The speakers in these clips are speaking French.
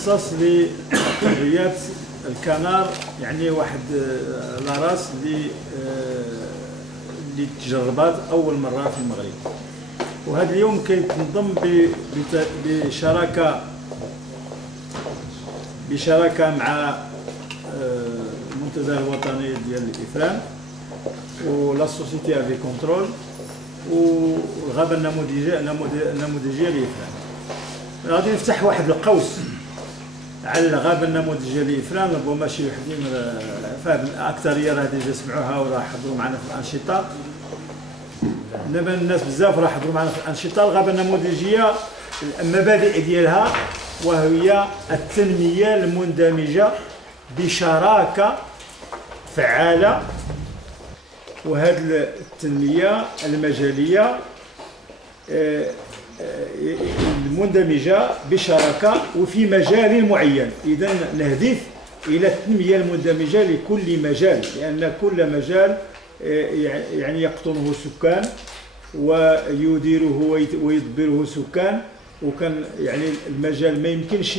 مخصص لتربية الكنار، يعني واحد لاراس اللي تجربات اول مره في المغرب. وهذا اليوم كيتنظم بشراكه مع المنتدى الوطني ديال الافران ولا سوسيتي افي كونترول والغابه النموذجيه لافران. غادي نفتح واحد القوس على الغابه النموذجيه لافران. ربما شي وحدين فاهم الاكثريه راه ديجا سمعوها وراه حضروا معنا في الانشطه، انما الناس بزاف راه حضروا معنا في الانشطه. الغابه النموذجيه المبادئ ديالها وهي التنميه المندمجه بشراكه فعاله، وهذه التنميه المجاليه المندمجه بشراكه وفي مجال معين. اذا نهدف الى التنميه المندمجه لكل مجال، لان كل مجال يعني يقطنه سكان ويديره ويدبره سكان. وكان يعني المجال ما يمكنش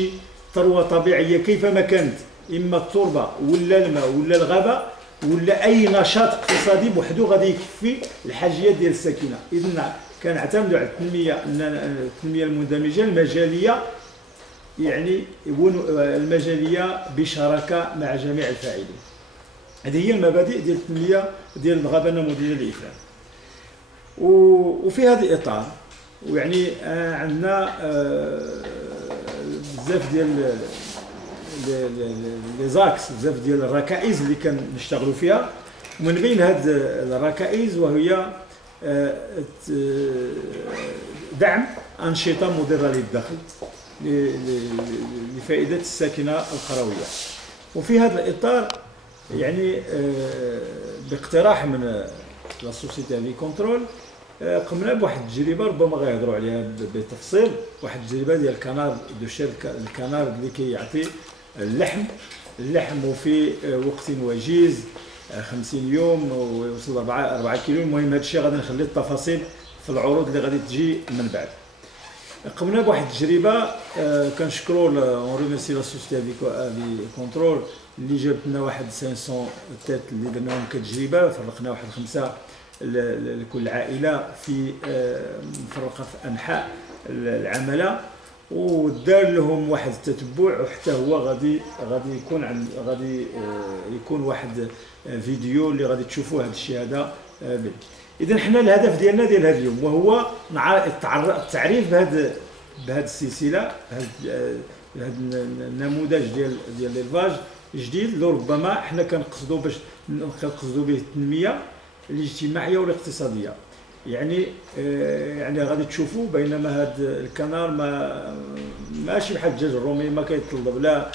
ثروه طبيعيه كيفما كانت، اما التربه ولا الماء ولا الغابه ولا اي نشاط اقتصادي بوحدو غادي يكفي الحاجيات ديال الساكنه. اذا كنعتمدوا على التنميه المندمجه المجاليه، يعني المجاليه بشراكه مع جميع الفاعلين. هذه هي المبادئ ديال التنميه ديال الغابه النموذجيه للافران. وفي هذا الاطار ويعني عندنا بزاف ديال لي زاكس، بزاف ديال الركائز اللي كنشتغلوا فيها. ومن بين هاد الركائز وهي دعم أنشطة مضرة للدخل لفائدة الساكنة القروية. وفي هذا الإطار يعني باقتراح من لا سوسيتي افي كونترول قمنا بواحد التجربة ربما غيهضروا عليها بالتفصيل. واحد التجربة ديال الكنار دوشير، الكنار اللي كيعطي اللحم وفي وقت وجيز 50 يوم ويوصل 4 كيلو. المهم هذا الشيء غادي نخلي التفاصيل في العروض اللي غادي تجي من بعد. قمنا بواحد التجربه كنشكروا اون ريميرسي لا سوسيتي افي كونترول اللي جابت لنا واحد 500 تيت اللي درناهم كتجربه. فرقنا واحد 5 لكل عائله في مفرقه في انحاء العمله، ودار لهم واحد التتبع. وحتى هو غادي يكون واحد فيديو اللي غادي تشوفوا هذا الشيء هذا. اذا حنا الهدف ديالنا ديال هذا اليوم وهو التعريف بهذا السلسله، بهذا النموذج ديال الالفاج جديد اللي ربما حنا كنقصدوا به التنميه الاجتماعيه والاقتصاديه. يعني غادي تشوفوا بينما هذا الكنار ماشي بحال الدجاج الرومي، ما كيطلب لا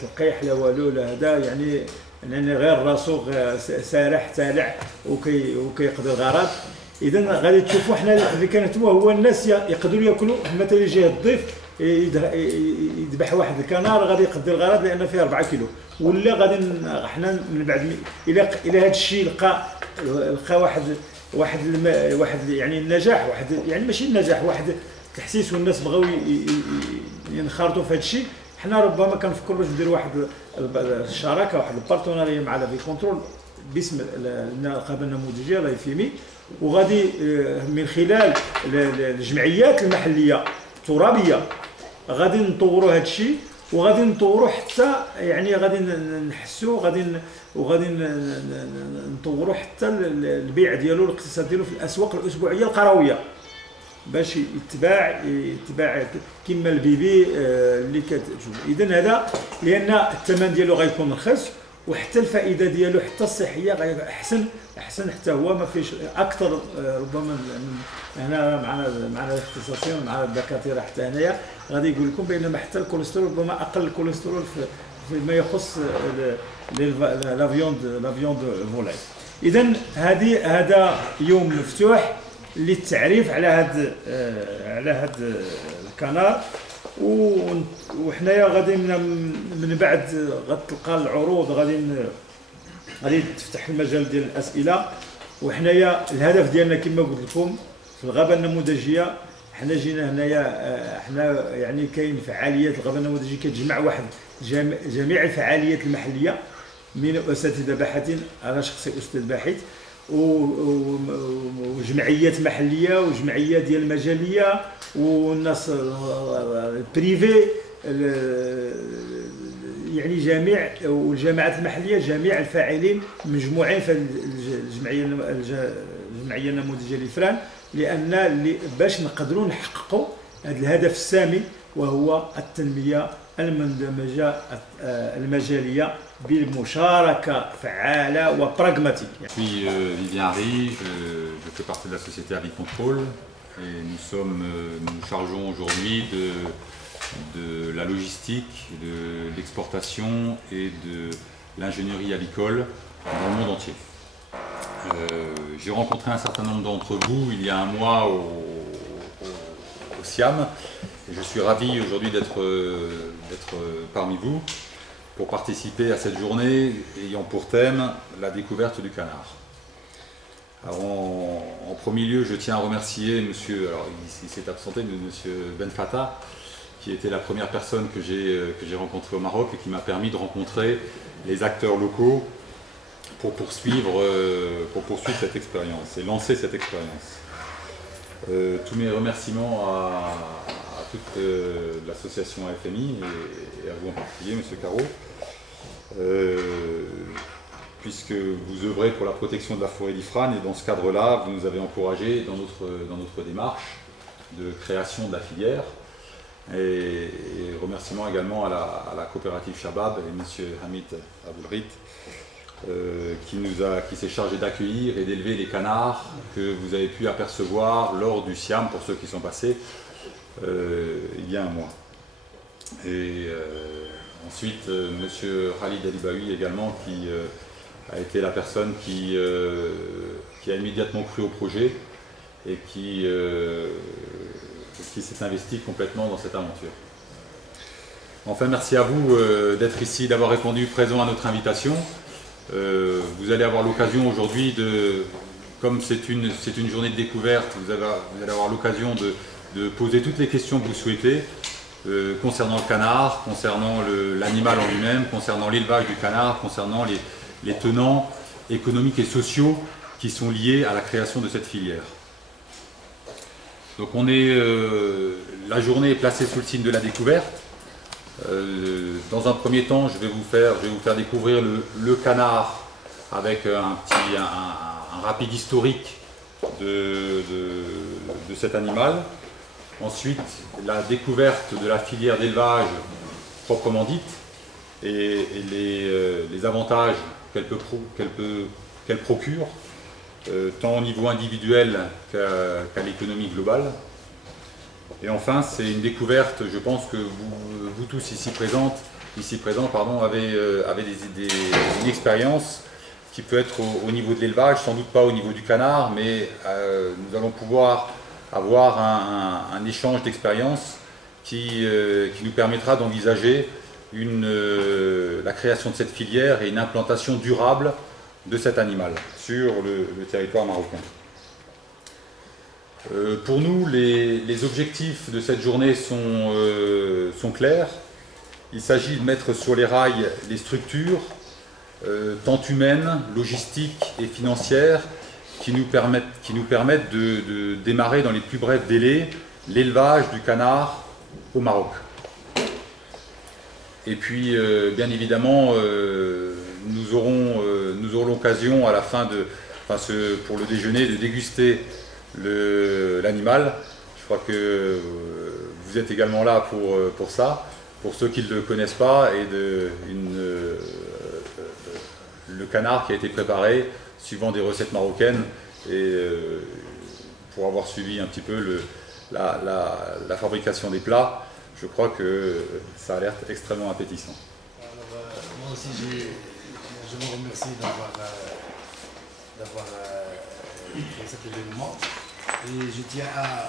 تلقيح لا والو لا هذا، يعني غير راسو سارح تالع وكيقضي الغرض. اذا غادي تشوفوا حنا اللي كانت هو الناس يقدروا ياكلوا. مثلا يجي الضيف يذبح واحد الكنار غادي يقضي الغرض لان فيه 4 كيلو، ولا غادي حنا من بعد الى هذا الشيء لقى واحد يعني النجاح، واحد يعني ماشي النجاح، واحد التحسيس والناس بغاو ينخرطوا في هذا الشيء. حنا ربما كنفكروا باش نديروا واحد الشراكه، واحد البارتناريه مع لافي كونترول باسم الغابه النموذجيه لا يفيمي، وغادي من خلال الجمعيات المحليه الترابيه غادي نطوروا هذا الشيء. وغادي نطوروا حتى يعني غادي نحسوا وغادي نطوروا حتى البيع ديالو الاقتصاد ديالو في الاسواق الاسبوعيه القرويه باش يتباع كما البيبي اللي كتشوف. اذا هذا لان الثمن ديالو غيكون رخيص، وحتى الفائده ديالو حتى الصحيه غيبقى احسن حتى هو ما فيش اكثر. ربما هنا معنا الاختصاصيين مع الدكاتره حتى هنايا غادي يقول لكم بينما حتى الكوليسترول ربما اقل الكوليسترول فيما يخص لا فيوند فولاي. اذا هذا يوم مفتوح للتعريف على هذا الكنار. وحنايا غادي من بعد غتلقى العروض غادي تفتح المجال ديال الاسئله. وحنايا الهدف ديالنا كما قلت لكم في الغابه النموذجيه حنا جينا هنايا حنا يعني كاين فعاليات الغابه النموذجيه كتجمع واحد جميع الفعاليات المحليه من اساتذه باحثين، انا شخصي استاذ باحث وجمعيات محليه وجمعيات ديال المجاليه والناس بريفي، يعني جميع والجامعات المحليه، جميع الفاعلين مجموعين في الجمعيه النموذجيه لفران، لان باش نقدروا نحققوا هذا الهدف السامي وهو التنميه المندمجه المجاليه بمشاركه فعاله وبراغماتيك. Je suis Vivien Harry, je fais partie de la société Harry Control et nous chargeons aujourd'hui de la logistique, de l'exportation et de l'ingénierie avicole dans le monde entier. J'ai rencontré un certain nombre d'entre vous il y a un mois au SIAM et je suis ravi aujourd'hui d'être parmi vous pour participer à cette journée ayant pour thème la découverte du canard. Alors en premier lieu, je tiens à remercier monsieur, alors il s'est absenté, monsieur Ben Fattah, qui était la première personne que j'ai rencontrée au Maroc et qui m'a permis de rencontrer les acteurs locaux pour poursuivre cette expérience et lancer cette expérience. Tous mes remerciements à toute l'association AFMI et à vous en particulier, monsieur Caro, puisque vous œuvrez pour la protection de la forêt d'Ifrane et dans ce cadre-là, vous nous avez encouragés dans notre démarche de création de la filière. Et remerciements également à la coopérative Shabab et M. Hamid Aboulrit qui s'est chargé d'accueillir et d'élever les canards que vous avez pu apercevoir lors du SIAM pour ceux qui sont passés il y a un mois. Et ensuite M. Khalid Alibaoui également qui a été la personne qui a immédiatement cru au projet et qui s'est investi complètement dans cette aventure. Enfin, merci à vous d'être ici, d'avoir répondu présent à notre invitation. Vous allez avoir l'occasion aujourd'hui comme c'est une journée de découverte, vous allez avoir l'occasion de poser toutes les questions que vous souhaitez concernant le canard, concernant l'animal en lui-même, concernant l'élevage du canard, concernant les tenants économiques et sociaux qui sont liés à la création de cette filière. Donc la journée est placée sous le signe de la découverte. Dans un premier temps, je vais vous faire découvrir le canard avec un rapide historique de cet animal. Ensuite, la découverte de la filière d'élevage proprement dite et les avantages qu'elle procure, tant au niveau individuel qu'à l'économie globale. Et enfin, c'est une découverte, je pense que vous tous ici présents avez une expérience qui peut être au niveau de l'élevage, sans doute pas au niveau du canard, mais nous allons pouvoir avoir un échange d'expériences qui nous permettra d'envisager la création de cette filière et une implantation durable de cet animal sur le territoire marocain. Pour nous, les objectifs de cette journée sont clairs. Il s'agit de mettre sur les rails les structures, tant humaines, logistiques et financières, qui nous permettent de démarrer dans les plus brefs délais l'élevage du canard au Maroc. Et puis, bien évidemment, nous aurons l'occasion à la fin pour le déjeuner de déguster l'animal. Je crois que vous êtes également là pour ça, pour ceux qui ne le connaissent pas, et le canard qui a été préparé suivant des recettes marocaines, et pour avoir suivi un petit peu la fabrication des plats, je crois que ça a l'air extrêmement appétissant. Alors, moi aussi, je vous remercie d'avoir fait cet événement. Et je tiens à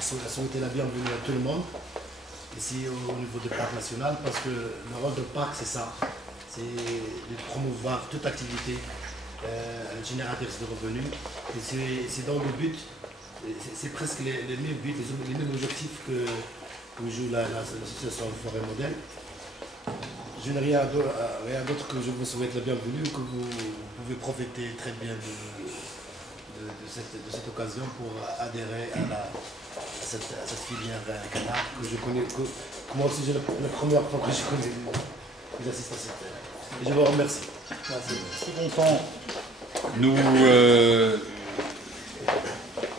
souhaiter la bienvenue à tout le monde, ici au niveau du parc national, parce que le rôle du parc, c'est ça. C'est de promouvoir toute activité génératrice de revenus. Et c'est dans le but c'est presque les mêmes buts, les mêmes objectifs que joue l'association Forêt Modèle. Je n'ai rien d'autre que je vous souhaite la bienvenue, que vous pouvez profiter très bien de cette occasion pour adhérer à cette filière canard que je connais, que moi aussi c'est la première fois que je connais, que j'assiste à cette. Et je vous remercie. Merci. Longtemps,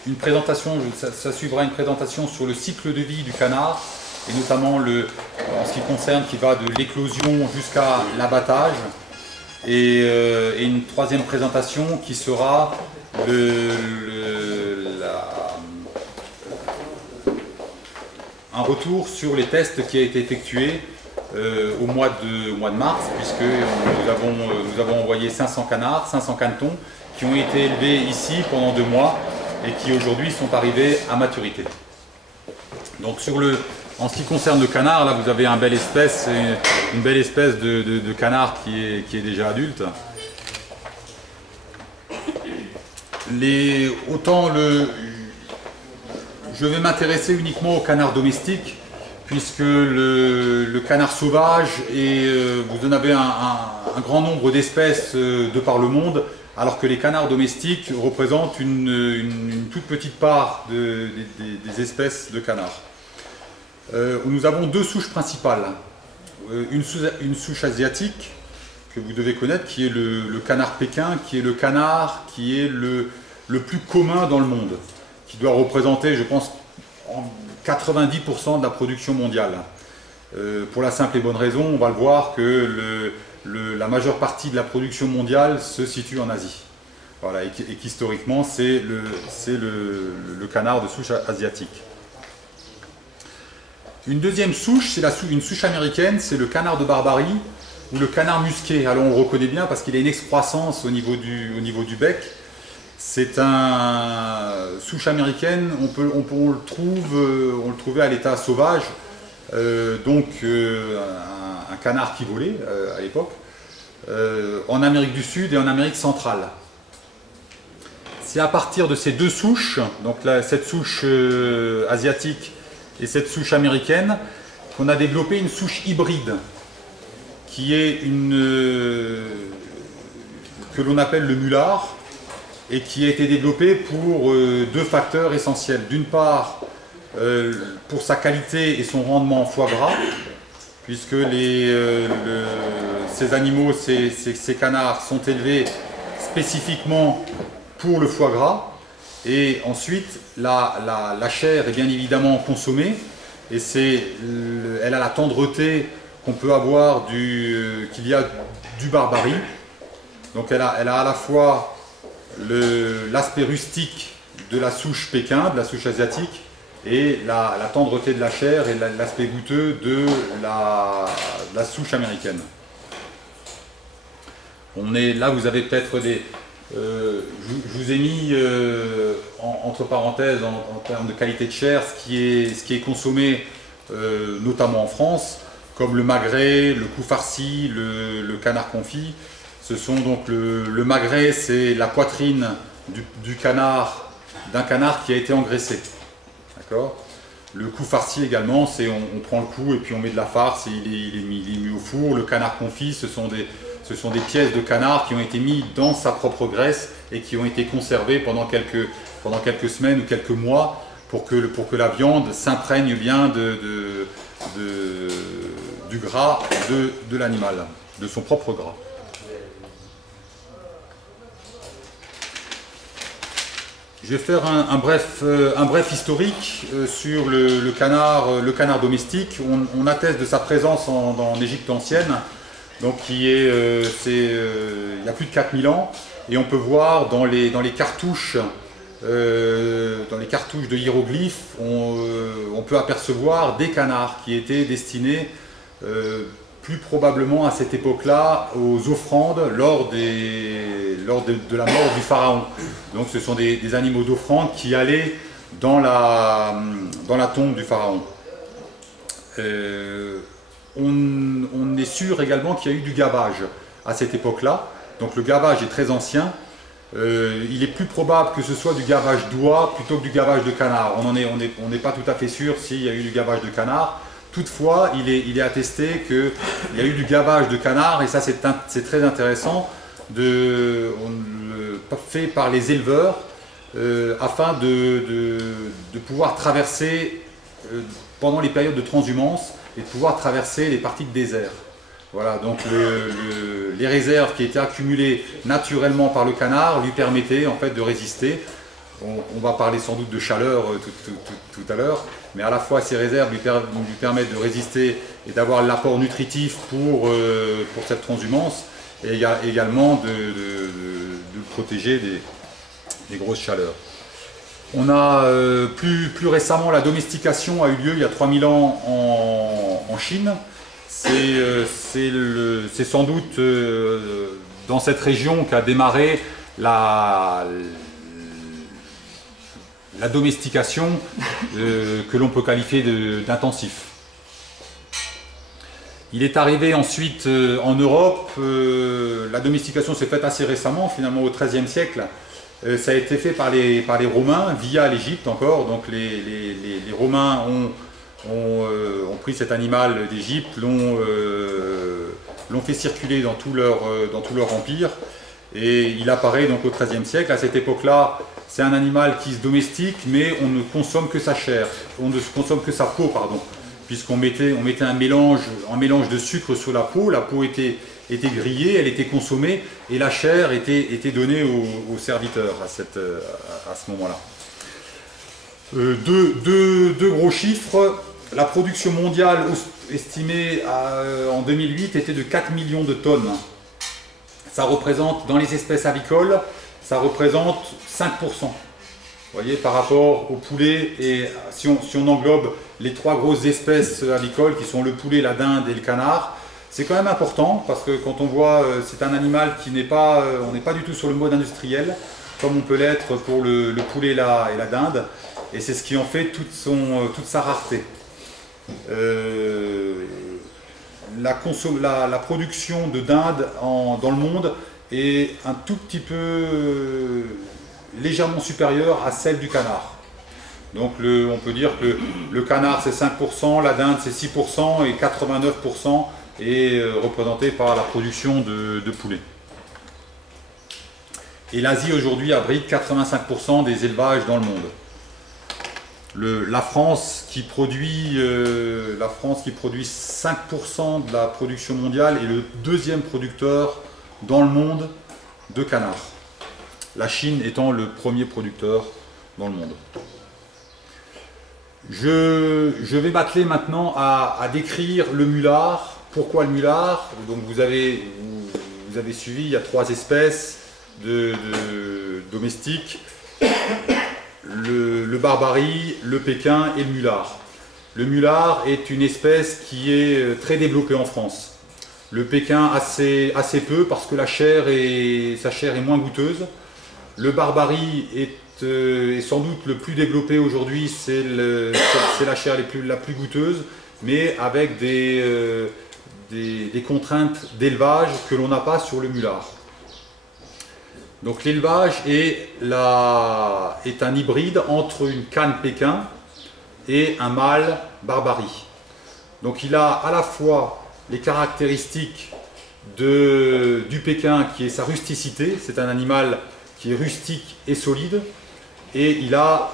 une présentation, ça suivra une présentation sur le cycle de vie du canard, et notamment en ce qui concerne, qui va de l'éclosion jusqu'à l'abattage, et une troisième présentation qui sera un retour sur les tests qui a été effectué au mois de mars, puisque nous avons envoyé 500 canards, 500 canetons, qui ont été élevés ici pendant 2 mois et qui aujourd'hui sont arrivés à maturité. Donc en ce qui concerne le canard, là vous avez une belle espèce de canard qui est déjà adulte. Je vais m'intéresser uniquement au canard domestique, puisque le canard sauvage, vous en avez un grand nombre d'espèces de par le monde, alors que les canards domestiques représentent une toute petite part des espèces de canards. Nous avons 2 souches principales. Une souche asiatique, que vous devez connaître, qui est le canard pékin, qui est le canard qui est le plus commun dans le monde, qui doit représenter, je pense, 90% de la production mondiale. Pour la simple et bonne raison, on va le voir, que la majeure partie de la production mondiale se situe en Asie. Voilà, et qu'historiquement, c'est le canard de souche asiatique. Une deuxième souche, c'est une souche américaine, c'est le canard de Barbarie, ou le canard musqué. Alors on le reconnaît bien parce qu'il a une excroissance au niveau du bec. C'est une souche américaine, on le trouvait à l'état sauvage, donc un canard qui volait à l'époque, en Amérique du Sud et en Amérique centrale. C'est à partir de ces 2 souches, donc cette souche asiatique et cette souche américaine, qu'on a développé une souche hybride, qui est que l'on appelle le mulard, et qui a été développé pour 2 facteurs essentiels. D'une part, pour sa qualité et son rendement en foie gras, puisque ces animaux, ces canards sont élevés spécifiquement pour le foie gras, et ensuite la chair est bien évidemment consommée, et elle a la tendreté qu'on peut avoir qu'il y a du Barbarie. Donc elle a à la fois l'aspect rustique de la souche pékin, de la souche asiatique, et la tendreté de la chair et l'aspect goûteux de la souche américaine. Là, vous avez peut-être je vous ai mis entre parenthèses en termes de qualité de chair ce qui est consommé notamment en France, comme le magret, le cou farci, le canard confit. Ce sont donc le magret, c'est la poitrine d'un canard qui a été engraissé. D'accord ? Le cou farci également, c'est on prend le cou et puis on met de la farce et il est mis au four. Le canard confit, ce sont des pièces de canard qui ont été mises dans sa propre graisse et qui ont été conservées pendant quelques semaines ou quelques mois pour que la viande s'imprègne bien du gras de l'animal, de son propre gras. Je vais faire un bref historique sur le canard domestique. On atteste de sa présence en Égypte ancienne, donc il y a plus de 4000 ans, et on peut voir dans les cartouches de hiéroglyphes, on peut apercevoir des canards qui étaient destinés plus probablement à cette époque-là aux offrandes lors de la mort du pharaon. Donc ce sont des animaux d'offrande qui allaient dans la tombe du pharaon. On est sûr également qu'il y a eu du gavage à cette époque-là. Donc le gavage est très ancien. il est plus probable que ce soit du gavage d'oie plutôt que du gavage de canard. On n'est pas tout à fait sûr s'il y a eu du gavage de canard. Toutefois, il est attesté qu'il y a eu du gavage de canard, et ça c'est très intéressant, fait par les éleveurs afin de pouvoir traverser pendant les périodes de transhumance et de pouvoir traverser les parties de désert. Voilà, donc les réserves qui étaient accumulées naturellement par le canard lui permettaient en fait de résister. On va parler sans doute de chaleur tout à l'heure, mais à la fois ces réserves lui permettent de résister et d'avoir l'apport nutritif pour cette transhumance, et également de protéger des grosses chaleurs. On a plus récemment, la domestication a eu lieu il y a 3000 ans en Chine. C'est sans doute dans cette région qu'a démarré la domestication que l'on peut qualifier d'intensif. Il est arrivé ensuite en Europe, la domestication s'est faite assez récemment, finalement au XIIIe siècle. Ça a été fait par les Romains via l'Égypte encore. Donc les Romains ont pris cet animal d'Égypte, l'ont fait circuler dans tout leur empire, et il apparaît donc au XIIIe siècle. À cette époque-là, c'est un animal qui se domestique, mais on ne consomme que sa chair, on ne consomme que sa peau, pardon, puisqu'on mettait un mélange de sucre sur la peau était grillée, elle était consommée, et la chair était donnée aux serviteurs à ce moment-là. Deux gros chiffres. La production mondiale estimée en 2008 était de 4 millions de tonnes. Ça représente, dans les espèces avicoles, ça représente 5%. Vous voyez, par rapport au poulet, et si on englobe les trois grosses espèces avicoles qui sont le poulet, la dinde et le canard, c'est quand même important, parce que quand on voit, c'est un animal qui n'est pas, on n'est pas du tout sur le mode industriel, comme on peut l'être pour le poulet et la dinde, et c'est ce qui en fait toute sa rareté. La production de dinde dans le monde est un tout petit peu légèrement supérieure à celle du canard. Donc on peut dire que le canard c'est 5%, la dinde c'est 6% et 89% est représenté par la production de poulet. Et l'Asie aujourd'hui abrite 85% des élevages dans le monde. La France qui produit 5% de la production mondiale est le deuxième producteur dans le monde de canards. La Chine étant le premier producteur dans le monde. Je vais m'atteler maintenant à décrire le mulard. Pourquoi le mulard? Donc vous avez suivi, il y a trois espèces de domestiques. Le barbarie, le pékin et le mulard. Le mulard est une espèce qui est très développée en France. Le pékin assez peu parce que sa chair est moins goûteuse. Le barbarie est sans doute le plus développé aujourd'hui, c'est la chair la plus goûteuse, mais avec des contraintes d'élevage que l'on n'a pas sur le mulard. Donc l'élevage est un hybride entre une canne pékin et un mâle barbarie. Donc il a à la fois les caractéristiques du pékin qui est sa rusticité, c'est un animal qui est rustique et solide, et il a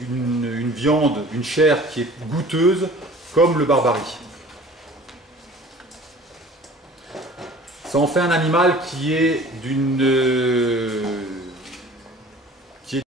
une viande, une chair qui est goûteuse comme le barbarie. Ça en fait un animal qui est